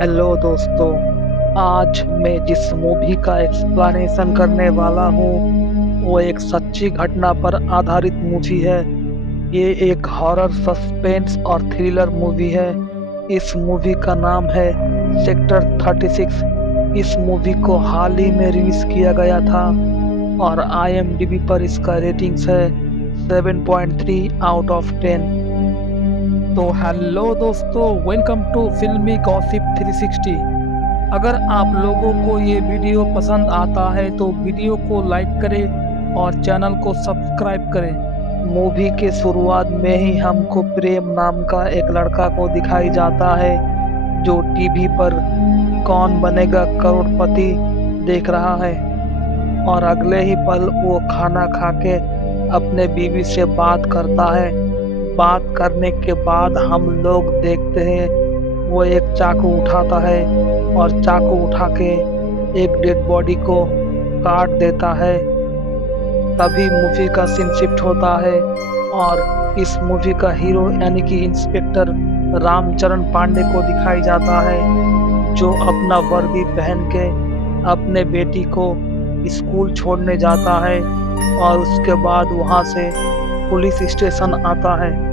Hello दोस्तों। आज मैं जिस मूवी का एक्सप्लेनेशन करने वाला हूँ वो एक सच्ची घटना पर आधारित मूवी है। ये एक हॉरर सस्पेंस और थ्रिलर मूवी है। इस मूवी का नाम है सेक्टर 36। इस मूवी को हाल ही में रिलीज किया गया था और IMDb पर इसका रेटिंग्स है 7.3 आउट ऑफ 10। तो हेलो दोस्तों, वेलकम टू फिल्मी गॉसिप 360। अगर आप लोगों को ये वीडियो पसंद आता है तो वीडियो को लाइक करें और चैनल को सब्सक्राइब करें। मूवी के शुरुआत में ही हमको प्रेम नाम का एक लड़का को दिखाई जाता है जो टीवी पर कौन बनेगा करोड़पति देख रहा है और अगले ही पल वो खाना खा के अपने बीवी से बात करता है। बात करने के बाद हम लोग देखते हैं वो एक चाकू उठाता है और चाकू उठा के एक डेड बॉडी को काट देता है। तभी मूवी का सीन शिफ्ट होता है और इस मूवी का हीरो यानी कि इंस्पेक्टर रामचरण पांडे को दिखाई जाता है जो अपना वर्दी पहन के अपने बेटी को स्कूल छोड़ने जाता है और उसके बाद वहां से पुलिस स्टेशन आता है।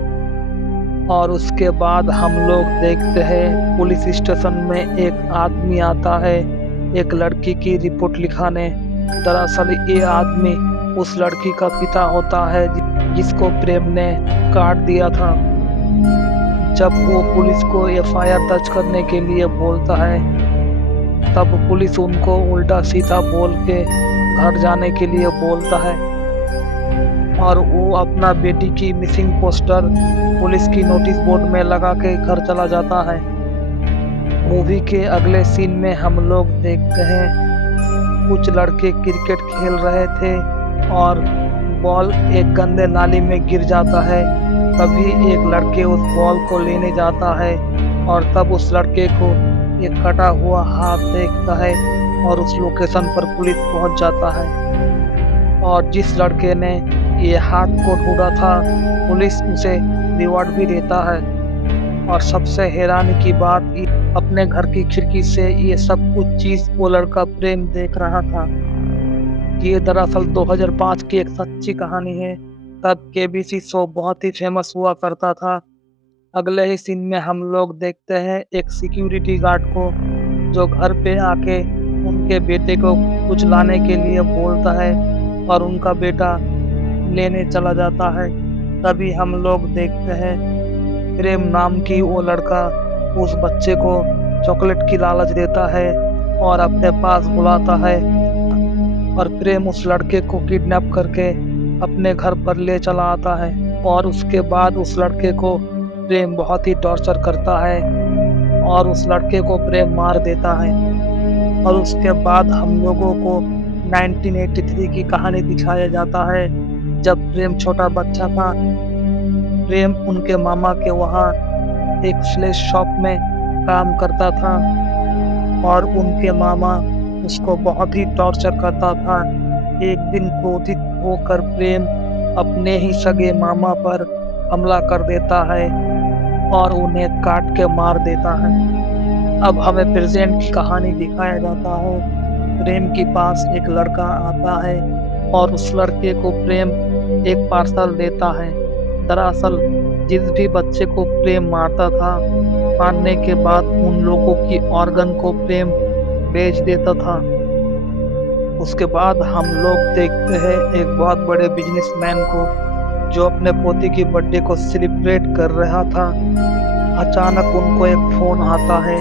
और उसके बाद हम लोग देखते हैं पुलिस स्टेशन में एक आदमी आता है एक लड़की की रिपोर्ट लिखाने। दरअसल ये आदमी उस लड़की का पिता होता है जिसको प्रेम ने काट दिया था। जब वो पुलिस को FIR दर्ज करने के लिए बोलता है तब पुलिस उनको उल्टा सीधा बोल के घर जाने के लिए बोलता है और वो अपना बेटी की मिसिंग पोस्टर पुलिस की नोटिस बोर्ड में लगा के घर चला जाता है। मूवी के अगले सीन में हम लोग देखते हैं कुछ लड़के क्रिकेट खेल रहे थे और बॉल एक गंदे नाली में गिर जाता है। तभी एक लड़के उस बॉल को लेने जाता है और तब उस लड़के को एक कटा हुआ हाथ देखता है और उस लोकेशन पर पुलिस पहुंच जाता है। और जिस लड़के ने ये हाथ को ढूंढा था पुलिस उसे रिवॉर्ड भी देता है। और सबसे हैरानी की बात अपने घर की खिड़की से ये सब कुछ चीज वो लड़का प्रेम देख रहा था। ये दरअसल 2005 की एक सच्ची कहानी है। तब KBC शो बहुत ही फेमस हुआ करता था। अगले ही सीन में हम लोग देखते हैं एक सिक्योरिटी गार्ड को जो घर पे आके उनके बेटे को कुछ लाने के लिए बोलता है और उनका बेटा लेने चला जाता है। तभी हम लोग देखते हैं प्रेम नाम की वो लड़का उस बच्चे को चॉकलेट की लालच देता है और अपने पास बुलाता है और प्रेम उस लड़के को किडनैप करके अपने घर पर ले चला आता है। और उसके बाद उस लड़के को प्रेम बहुत ही टॉर्चर करता है और उस लड़के को प्रेम मार देता है। और उसके बाद हम लोगों को 1983 की कहानी दिखाया जाता है जब प्रेम छोटा बच्चा था। प्रेम उनके मामा के वहाँ एक स्लेज शॉप में काम करता था और उनके मामा उसको बहुत ही टॉर्चर करता था। एक दिन क्रोधित होकर प्रेम अपने ही सगे मामा पर हमला कर देता है और उन्हें काट के मार देता है। अब हमें प्रेजेंट की कहानी दिखाया जाता है। प्रेम के पास एक लड़का आता है और उस लड़के को प्रेम एक पार्सल देता है। दरअसल जिस भी बच्चे को प्रेम मारता था मारने के बाद उन लोगों की ऑर्गन को प्रेम बेच देता था। उसके बाद हम लोग देखते हैं एक बहुत बड़े बिजनेसमैन को जो अपने पोती की बर्थडे को सेलिब्रेट कर रहा था। अचानक उनको एक फोन आता है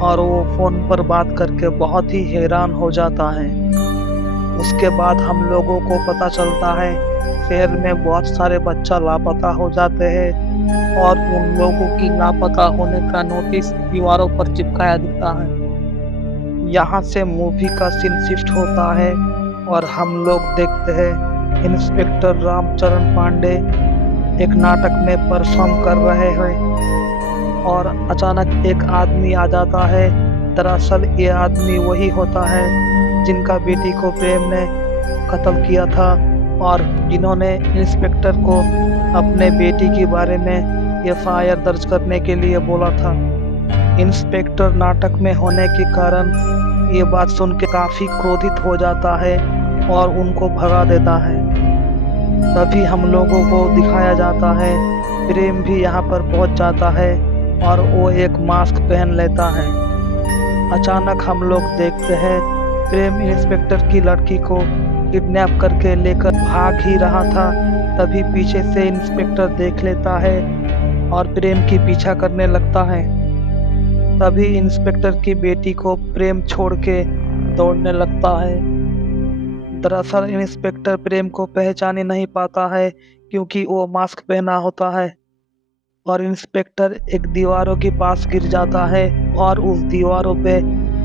और वो फोन पर बात करके बहुत ही हैरान हो जाता है। उसके बाद हम लोगों को पता चलता है शहर में बहुत सारे बच्चा लापता हो जाते हैं और उन लोगों की लापता होने का नोटिस दीवारों पर चिपकाया दिखता है। यहाँ से मूवी का सीन शिफ्ट होता है और हम लोग देखते हैं इंस्पेक्टर रामचरण पांडे एक नाटक में परफॉर्म कर रहे हैं और अचानक एक आदमी आ जाता है। दरअसल ये आदमी वही होता है जिनका बेटी को प्रेम ने कत्ल किया था और जिन्होंने इंस्पेक्टर को अपने बेटी के बारे में FIR दर्ज करने के लिए बोला था। इंस्पेक्टर नाटक में होने के कारण ये बात सुन के काफी क्रोधित हो जाता है और उनको भगा देता है। तभी हम लोगों को दिखाया जाता है प्रेम भी यहाँ पर पहुंच जाता है और वो एक मास्क पहन लेता है। अचानक हम लोग देखते हैं प्रेम इंस्पेक्टर की लड़की को किडनैप करके लेकर भाग ही रहा था। तभी पीछे से इंस्पेक्टर देख लेता है और प्रेम की पीछा करने लगता है। तभी इंस्पेक्टर की बेटी को प्रेम छोड़ के दौड़ने लगता है। दरअसल इंस्पेक्टर प्रेम को पहचान ही नहीं पाता है क्योंकि वो मास्क पहना होता है और इंस्पेक्टर एक दीवारों के पास गिर जाता है और उस दीवारों पे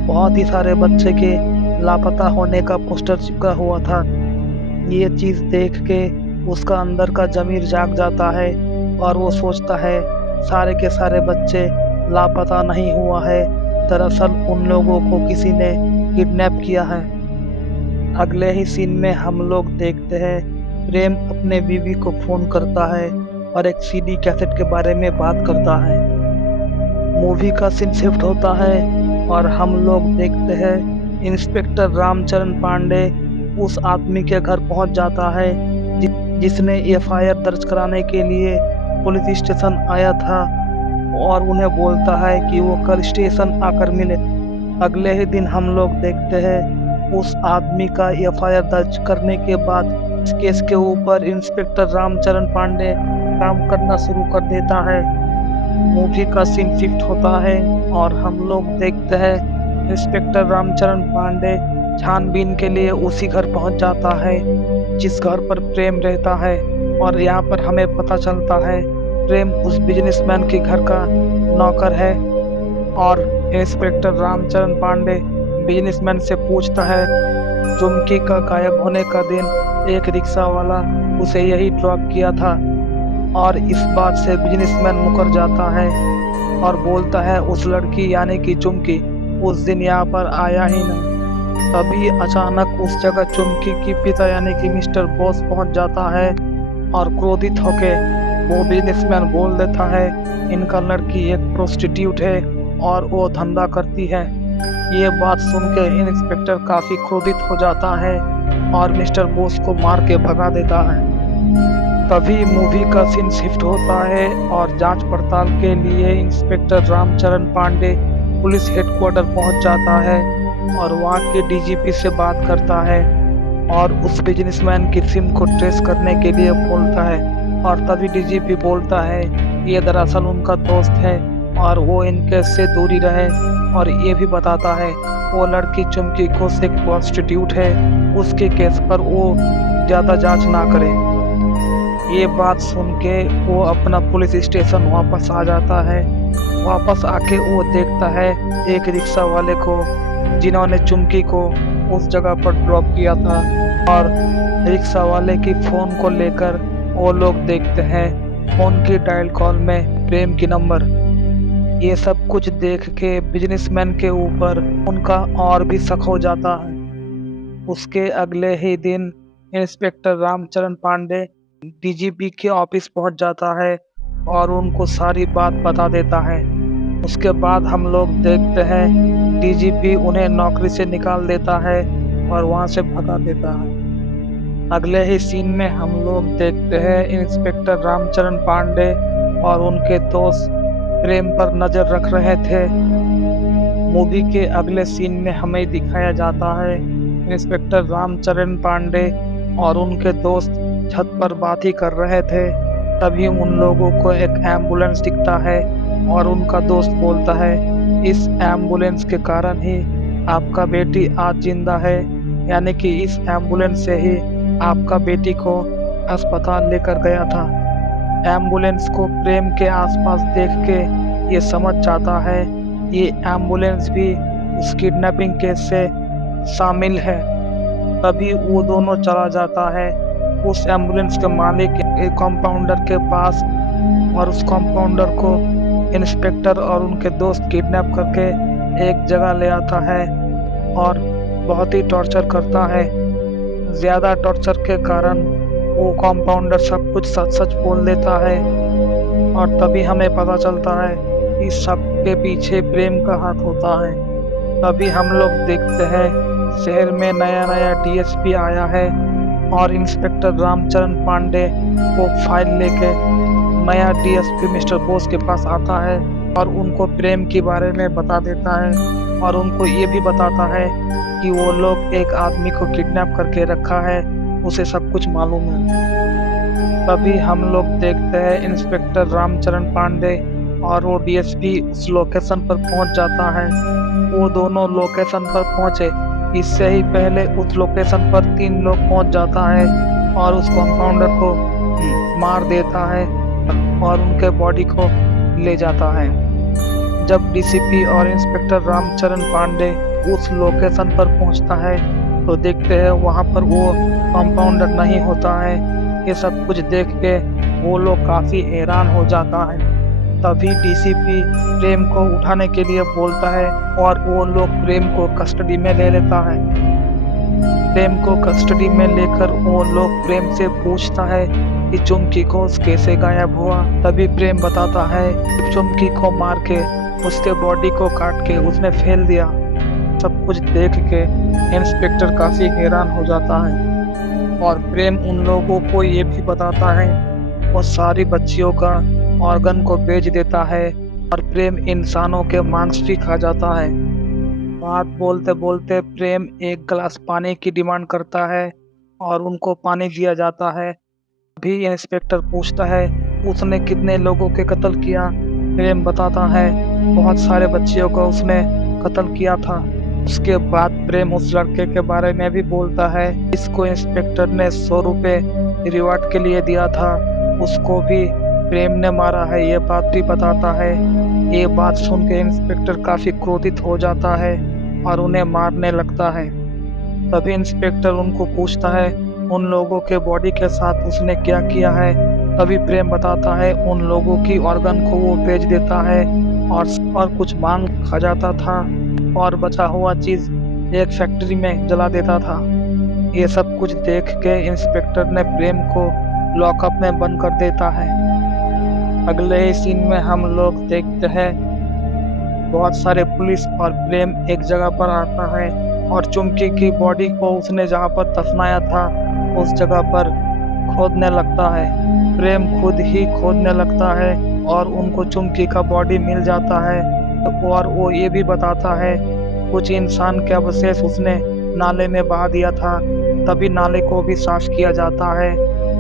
बहुत ही सारे बच्चे के लापता होने का पोस्टर चिपका हुआ था। ये चीज देख के उसका अंदर का ज़मीर जाग जाता है और वो सोचता है सारे के सारे बच्चे लापता नहीं हुआ है, दरअसल उन लोगों को किसी ने किडनैप किया है। अगले ही सीन में हम लोग देखते हैं प्रेम अपने बीवी को फोन करता है और एक सीडी कैसेट के बारे में बात करता है। मूवी का सीन शिफ्ट होता है और हम लोग देखते हैं इंस्पेक्टर रामचरण पांडे उस आदमी के घर पहुंच जाता है जिसने एफआईआर दर्ज कराने के लिए पुलिस स्टेशन आया था और उन्हें बोलता है कि वो कल स्टेशन आकर मिले। अगले ही दिन हम लोग देखते हैं उस आदमी का एफआईआर दर्ज करने के बाद इस केस के ऊपर इंस्पेक्टर रामचरण पांडे काम करना शुरू कर देता है। मूवी का सीन शिफ्ट होता है और हम लोग देखते हैं इंस्पेक्टर रामचरण पांडे छानबीन के लिए उसी घर पहुंच जाता है जिस घर पर प्रेम रहता है और यहाँ पर हमें पता चलता है प्रेम उस बिजनेसमैन के घर का नौकर है। और इंस्पेक्टर रामचरण पांडे बिजनेसमैन से पूछता है चुमकी का गायब होने का दिन एक रिक्शा वाला उसे यही ड्रॉप किया था और इस बात से बिजनेसमैन मुकर जाता है और बोलता है उस लड़की यानी कि चुमकी उस दिन यहाँ पर आया ही नहीं। तभी अचानक उस जगह चुमकी की पिता यानी कि मिस्टर बॉस पहुंच जाता है और क्रोधित होके वो बिजनेसमैन बोल देता है इनका लड़की एक प्रोस्टिट्यूट है और वो धंधा करती है। ये बात सुन के इंस्पेक्टर काफी क्रोधित हो जाता है और मिस्टर बॉस को मार के भगा देता है। तभी मूवी का सीन शिफ्ट होता है और जांच पड़ताल के लिए inspector Ramcharan Pandey police headquarter पहुंच जाता है और वहां के डीजीपी से बात करता है और उस बिजनेसमैन की सिम को ट्रेस करने के लिए बोलता है। और तभी डीजीपी बोलता है ये दरअसल उनका दोस्त है और वो इनके से दूरी रहे और ये भी बताता है वो लड़की चुमकी घोष एक प्रोस्टिट्यूट है, उसके केस पर वो ज़्यादा जांच ना करे। ये बात सुन के वो अपना पुलिस स्टेशन वापस आ जाता है। वापस आके वो देखता है एक रिक्शा वाले को जिन्होंने चुमकी को उस जगह पर ड्रॉप किया था और रिक्शा वाले की फ़ोन को लेकर वो लोग देखते हैं फ़ोन की डायल कॉल में प्रेम की नंबर। ये सब कुछ देख के बिजनेसमैन के ऊपर उनका और भी शक हो जाता है। उसके अगले ही दिन इंस्पेक्टर रामचरण पांडे डीजीपी के ऑफिस पहुंच जाता है और उनको सारी बात बता देता है। उसके बाद हम लोग देखते हैं डीजीपी उन्हें नौकरी से निकाल देता है और वहां से भगा देता है। अगले ही सीन में हम लोग देखते हैं इंस्पेक्टर रामचरण पांडे और उनके दोस्त प्रेम पर नजर रख रहे थे। मूवी के अगले सीन में हमें दिखाया जाता है इंस्पेक्टर रामचरण पांडे और उनके दोस्त छत पर बात ही कर रहे थे। तभी उन लोगों को एक एम्बुलेंस दिखता है और उनका दोस्त बोलता है इस एम्बुलेंस के कारण ही आपका बेटी आज जिंदा है, यानी कि इस एम्बुलेंस से ही आपका बेटी को अस्पताल लेकर गया था। एम्बुलेंस को प्रेम के आसपास देख के ये समझ जाता है ये एम्बुलेंस भी उस किडनैपिंग केस से शामिल है। तभी वो दोनों चला जाता है उस एम्बुलेंस के मालिक के कंपाउंडर के पास और उस कंपाउंडर को इंस्पेक्टर और उनके दोस्त किडनैप करके एक जगह ले आता है और बहुत ही टॉर्चर करता है। ज़्यादा टॉर्चर के कारण वो कंपाउंडर सब कुछ सच सच बोल देता है और तभी हमें पता चलता है इस सब के पीछे प्रेम का हाथ होता है। तभी हम लोग देखते हैं शहर में नया नया डीएसपी आया है और इंस्पेक्टर रामचरण पांडे वो फाइल लेके नया डीएसपी मिस्टर बोस के पास आता है और उनको प्रेम के बारे में बता देता है और उनको ये भी बताता है कि वो लोग एक आदमी को किडनैप करके रखा है, उसे सब कुछ मालूम है। तभी हम लोग देखते हैं इंस्पेक्टर रामचरण पांडे और वो डीएसपी उस लोकेशन पर पहुंच जाता है। वो दोनों लोकेशन पर पहुंचे इससे ही पहले उस लोकेशन पर 3 लोग पहुंच जाता है और उस कंपाउंडर को मार देता है और उनके बॉडी को ले जाता है। जब डीसीपी और इंस्पेक्टर रामचरण पांडे उस लोकेशन पर पहुंचता है तो देखते हैं वहां पर वो कंपाउंडर नहीं होता है। ये सब कुछ देख के वो लोग काफी हैरान हो जाता है। तभी डीसीपी प्रेम को उठाने के लिए बोलता है और वो लोग प्रेम को कस्टडी में ले लेता है। प्रेम को कस्टडी में लेकर वो लोग प्रेम से पूछता है कि चुमकी को कैसे गायब हुआ। तभी प्रेम बताता है चुमकी को मार के उसके बॉडी को काट के उसने फेल दिया। सब कुछ देख के इंस्पेक्टर काफी हैरान हो जाता है और प्रेम उन लोगों को ये भी बताता है वो सारी बच्चियों का ऑर्गन को बेच देता है और प्रेम इंसानों के मांस भी खा जाता है। बात बोलते बोलते प्रेम एक गिलास पानी की डिमांड करता है और उनको पानी दिया जाता है। अभी इंस्पेक्टर पूछता है उसने कितने लोगों के कत्ल किया। प्रेम बताता है बहुत सारे बच्चियों को उसने कत्ल किया था। उसके बाद प्रेम उस लड़के के बारे में भी बोलता है इसको इंस्पेक्टर ने 100 रुपये रिवार्ड के लिए दिया था, उसको भी प्रेम ने मारा है, ये बात भी बताता है। ये बात सुन के इंस्पेक्टर काफी क्रोधित हो जाता है और उन्हें मारने लगता है। तभी इंस्पेक्टर उनको पूछता है उन लोगों के बॉडी के साथ उसने क्या किया है। तभी प्रेम बताता है उन लोगों की ऑर्गन को वो बेच देता है और कुछ मांग खा जाता था और बचा हुआ चीज एक फैक्ट्री में जला देता था। ये सब कुछ देख के इंस्पेक्टर ने प्रेम को लॉकअप में बंद कर देता है। अगले ही सीन में हम लोग देखते हैं बहुत सारे पुलिस और प्रेम एक जगह पर आता है और चुमकी की बॉडी को उसने जहाँ पर दफनाया था उस जगह पर खोदने लगता है। प्रेम खुद ही खोदने लगता है और उनको चुमकी का बॉडी मिल जाता है और वो ये भी बताता है कुछ इंसान के अवशेष उसने नाले में बहा दिया था। तभी नाले को भी साफ किया जाता है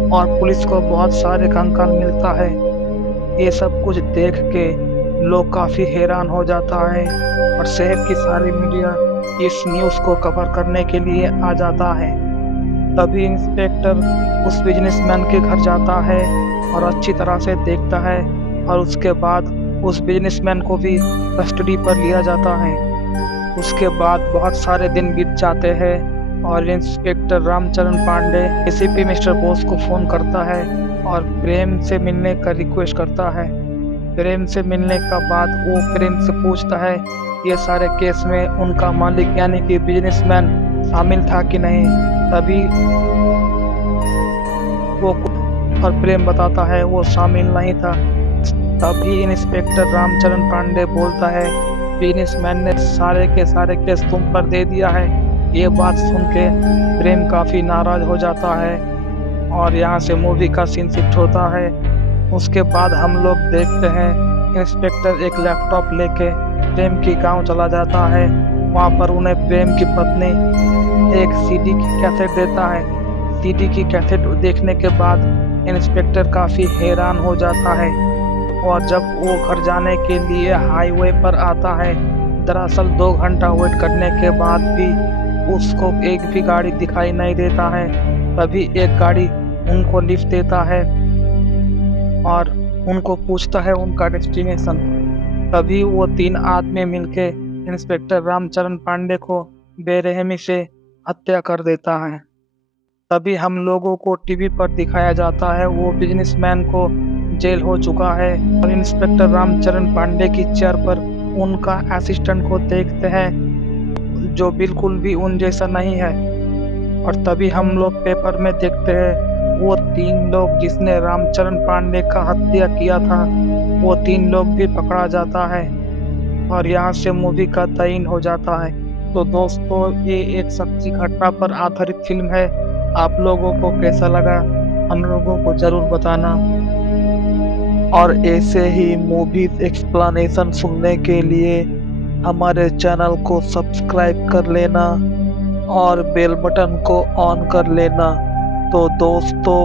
और पुलिस को बहुत सारे कंकाल मिलता है। ये सब कुछ देख के लोग काफी हैरान हो जाता है और शहर की सारी मीडिया इस न्यूज़ को कवर करने के लिए आ जाता है। तभी इंस्पेक्टर उस बिजनेसमैन के घर जाता है और अच्छी तरह से देखता है और उसके बाद उस बिजनेसमैन को भी कस्टडी पर लिया जाता है। उसके बाद बहुत सारे दिन बीत जाते हैं और inspector Ramcharan Pandey ACP mister Bose को फोन करता है और प्रेम से मिलने का रिक्वेस्ट करता है। प्रेम से मिलने का बाद वो प्रेम से पूछता है ये सारे केस में उनका मालिक यानी कि बिजनेसमैन शामिल था कि नहीं। तभी वो और प्रेम बताता है वो शामिल नहीं था। तभी इंस्पेक्टर रामचरण पांडे बोलता है बिजनेसमैन ने सारे के सारे केस तुम पर दे दिया है। ये बात सुन के प्रेम काफी नाराज हो जाता है और यहाँ से मूवी का सीन शिफ्ट होता है। उसके बाद हम लोग देखते हैं इंस्पेक्टर एक लैपटॉप लेके प्रेम की गांव चला जाता है। वहाँ पर उन्हें प्रेम की पत्नी एक सीडी की कैसेट देता है। सीडी की कैसेट देखने के बाद इंस्पेक्टर काफी हैरान हो जाता है और जब वो घर जाने के लिए हाईवे पर आता है, दरअसल 2 घंटा वेट करने के बाद भी उसको एक भी गाड़ी दिखाई नहीं देता है। तभी एक गाड़ी उनको लिफ्ट देता है और उनको पूछता है उनका डेस्टिनेशन। तभी वो 3 आदमी मिलके इंस्पेक्टर रामचरण पांडे को बेरहमी से हत्या कर देता है। तभी हम लोगों को टीवी पर दिखाया जाता है वो बिजनेसमैन को जेल हो चुका है और इंस्पेक्टर रामचरण पांडे की चेयर पर उनका असिस्टेंट को देखते हैं जो बिल्कुल भी उन जैसा नहीं है। और तभी हम लोग पेपर में देखते हैं वो 3 लोग जिसने रामचरण पांडे का हत्या किया था, वो 3 लोग भी पकड़ा जाता है और यहाँ से मूवी का तयीन हो जाता है। तो दोस्तों, ये एक सच्ची घटना पर आधारित फ़िल्म है। आप लोगों को कैसा लगा? हम लोगों को ज़रूर बताना। और ऐसे ही मूवीज़ एक्सप्लेनेशन सुनने के लिए हमारे चैनल को सब्सक्राइब कर लेना और बेल बटन को ऑन कर लेना। तो दोस्तों,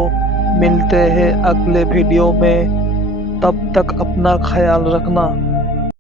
मिलते हैं अगले वीडियो में। तब तक अपना ख्याल रखना।